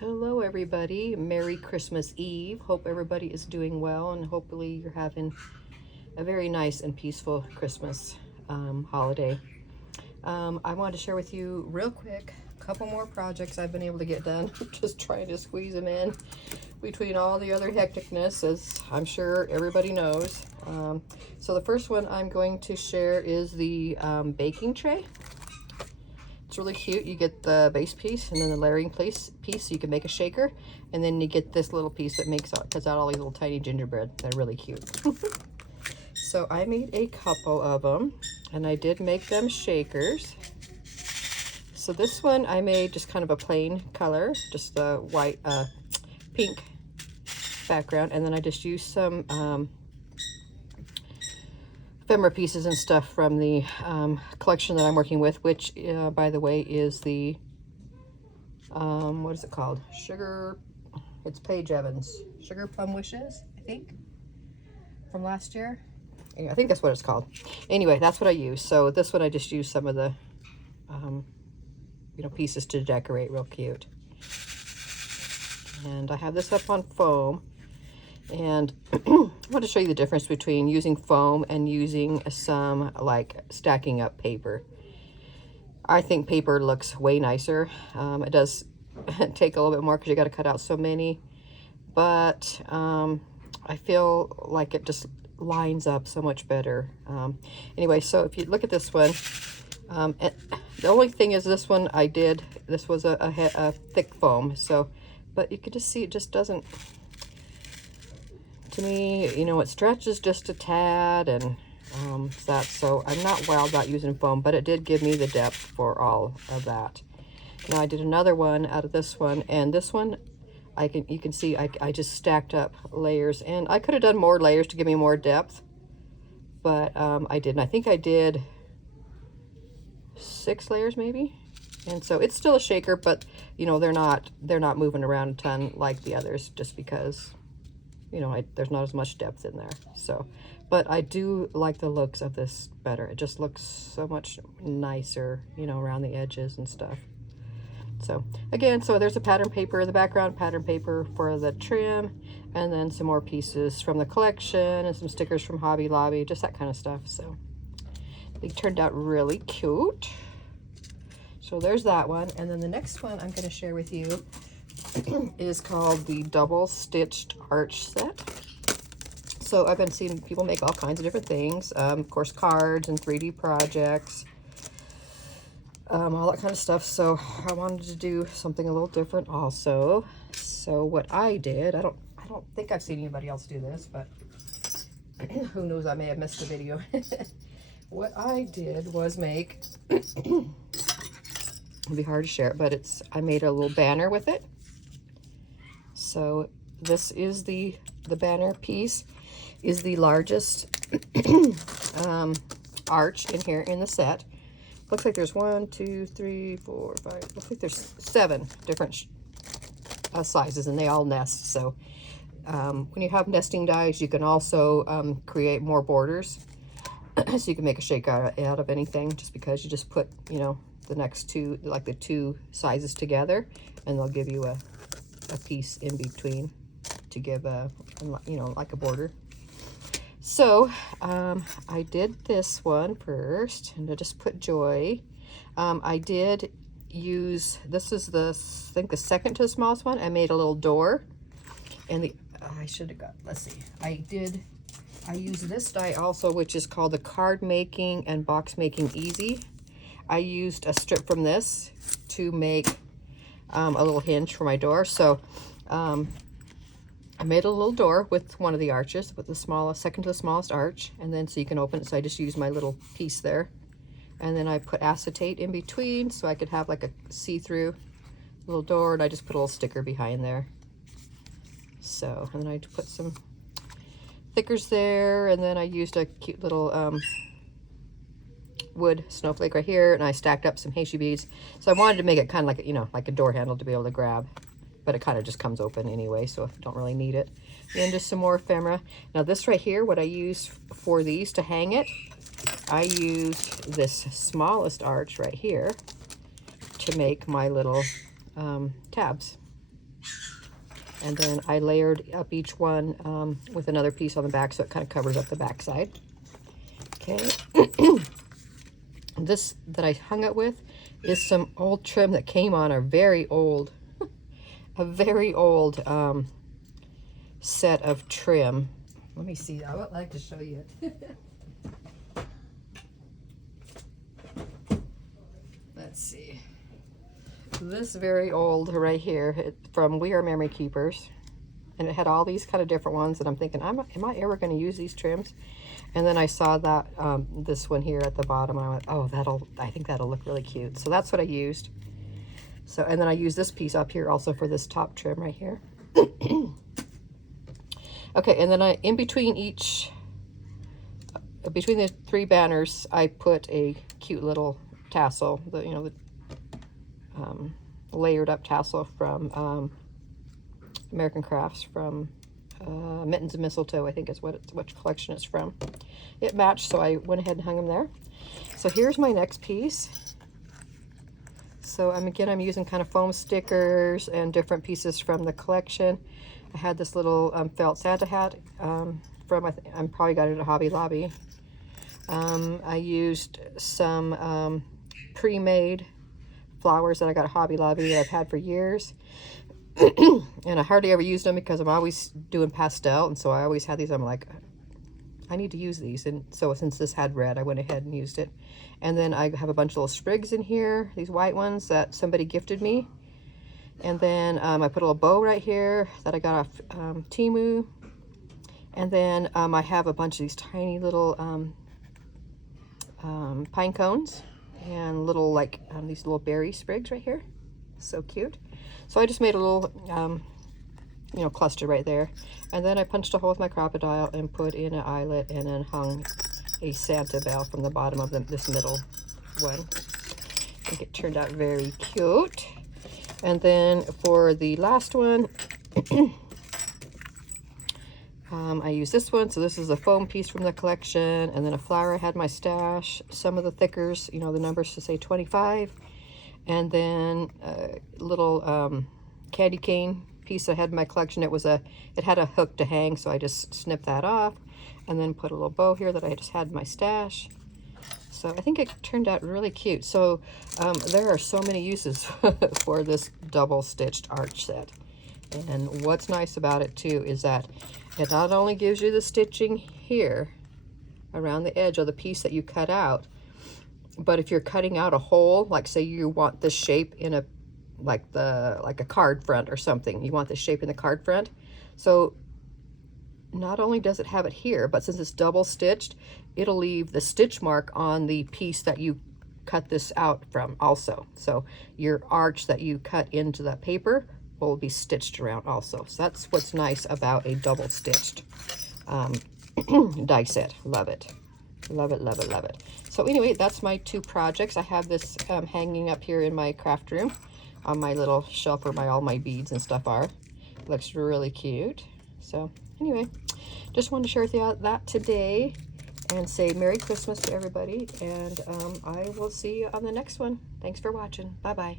Hello everybody, Merry Christmas Eve. Hope everybody is doing well and hopefully you're having a very nice and peaceful Christmas holiday. I wanted to share with you real quick a couple more projects I've been able to get done. Just trying to squeeze them in between all the other hecticness, as I'm sure everybody knows. So the first one I'm going to share is the baking tray. It's really cute. You get the base piece and then the layering piece so you can make a shaker, and then you get this little piece that cuts out all these little tiny gingerbread. They're really cute. So I made a couple of them, and I did make them shakers. So this one I made just kind of a plain color, just the white, pink background, and then I just used some ephemera pieces and stuff from the collection that I'm working with, which by the way is the what is it called? It's Paige Evans Sugar Plum Wishes, I think, from last year. I think that's what it's called. Anyway, that's what I use. So this one I just used some of the pieces to decorate. Real cute. And I have this up on foam. And I want to show you the difference between using foam and using some like stacking up paper. I think paper looks way nicer. It does take a little bit more because you got to cut out so many, but I feel like it just lines up so much better. Anyway, so if you look at this one, the only thing is this one this was a thick foam, so, but you can just see it just doesn't, to me, it stretches just a tad, and so I'm not wild about using foam, but it did give me the depth for all of that. Now I did another one out of this one, and this one you can see I just stacked up layers, and I could have done more layers to give me more depth, but I didn't. I think I did 6 layers maybe, and so it's still a shaker, but they're not moving around a ton like the others, just because there's not as much depth in there. So, but I do like the looks of this better. It just looks so much nicer, around the edges and stuff. So again, so there's a pattern paper in the background, pattern paper for the trim, and then some more pieces from the collection and some stickers from Hobby Lobby, just that kind of stuff. So they turned out really cute. So there's that one. And then the next one I'm going to share with you is called the double stitched arch set. So I've been seeing people make all kinds of different things, of course cards and 3D projects, all that kind of stuff. So I wanted to do something a little different also. So what I did, I don't think I've seen anybody else do this, but who knows, I may have missed the video. What I did was make it'll be hard to share it, but I made a little banner with it. So this is the banner piece is the largest arch in here in the set. Looks like there's 1, 2, 3, 4, 5. Looks like there's 7 different sizes, and they all nest. So when you have nesting dies, you can also create more borders. So you can make a shake out of anything, just because you just put the next two, like the 2 sizes together, and they'll give you a piece in between to give like a border. So I did this one first, and I just put joy. I did use, this is I think the second to the smallest one. I made a little door, and I should have got, let's see, I used this die also, which is called the Card Making and Box Making Easy. I used a strip from this to make a little hinge for my door. So I made a little door with one of the arches, with the second to the smallest arch, and then so you can open it. So I just used my little piece there, and then I put acetate in between so I could have like a see-through little door, and I just put a little sticker behind there. So, and then I put some stickers there, and then I used a cute little wood snowflake right here, and I stacked up some Heishi beads. So I wanted to make it kind of like like a door handle to be able to grab, but it kind of just comes open anyway, so I don't really need it. And then just some more ephemera. Now this right here, what I use for these to hang it, I used this smallest arch right here to make my little tabs. And then I layered up each one with another piece on the back, so it kind of covers up the back side. Okay. This that I hung it with is some old trim that came on a very old set of trim. Let me see. I would like to show you it. Let's see. This very old right here from We Are Memory Keepers, and it had all these kind of different ones, and I'm thinking, am I ever going to use these trims? And then I saw that this one here at the bottom, and I went, oh, I think that'll look really cute. So that's what I used. So, and then I used this piece up here also for this top trim right here. Okay, and then in between between the three banners, I put a cute little tassel, the layered up tassel from American Crafts, from Mittens and Mistletoe, I think is which collection it's from. It matched, so I went ahead and hung them there. So here's my next piece. So I'm using kind of foam stickers and different pieces from the collection. I had this little felt Santa hat from, I probably got it at Hobby Lobby. I used some pre-made flowers that I got at Hobby Lobby that I've had for years. And I hardly ever used them because I'm always doing pastel, and so I always had these. I'm like, I need to use these, and so since this had red, I went ahead and used it. And then I have a bunch of little sprigs in here, these white ones that somebody gifted me. And then I put a little bow right here that I got off Temu. And then I have a bunch of these tiny little pine cones and little these little berry sprigs right here. So cute. So I just made a little cluster right there, and then I punched a hole with my crocodile and put in an eyelet, and then hung a Santa bell from the bottom of this middle one. I think it turned out very cute. And then for the last one, I used this one. So this is a foam piece from the collection, and then a flower I had in my stash, some of the thickers, the numbers to say 25, and then a little candy cane piece I had in my collection. It had a hook to hang, so I just snipped that off, and then put a little bow here that I just had in my stash. So I think it turned out really cute. So there are so many uses for this double stitched arch set. And what's nice about it too is that it not only gives you the stitching here around the edge of the piece that you cut out, but if you're cutting out a hole, like say you want this shape in a like a card front or something, you want this shape in the card front. So not only does it have it here, but since it's double stitched, it'll leave the stitch mark on the piece that you cut this out from also. So your arch that you cut into that paper will be stitched around also. So that's what's nice about a double stitched die set. Love it. Love it, love it, love it. So anyway, that's my two projects. I have this hanging up here in my craft room on my little shelf where all my beads and stuff are. Looks really cute. So anyway, just wanted to share with you that today and say Merry Christmas to everybody. And I will see you on the next one. Thanks for watching. Bye-bye.